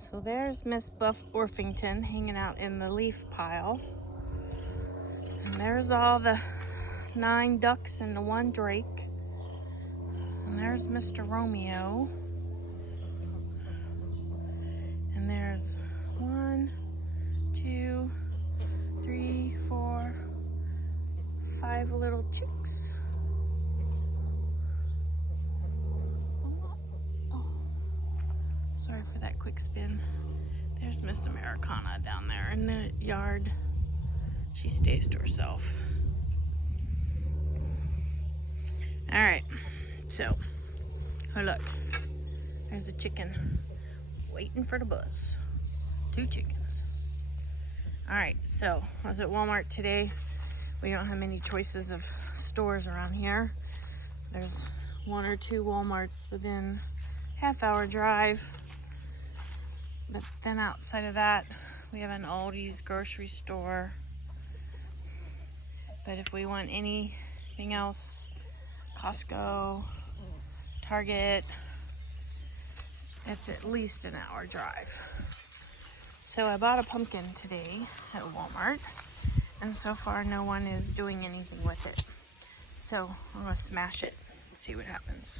So there's Miss Buff Orpington hanging out in the leaf pile. And there's all the 9 ducks and the 1 drake. And there's Mr. Romeo. And there's 1, 2, 3, 4, 5 little chicks. Sorry for that quick spin. There's Miss Americana down there in the yard. She stays to herself. All right, so, oh look, there's a chicken waiting for the buzz. 2 chickens. All right, so I was at Walmart today. We don't have many choices of stores around here. There's 1 or 2 Walmarts within half-hour drive. But then outside of that, we have an Aldi's grocery store. But if we want anything else, Costco, Target, it's at least an hour drive. So I bought a pumpkin today at Walmart, and so far no one is doing anything with it. So I'm gonna smash it and see what happens.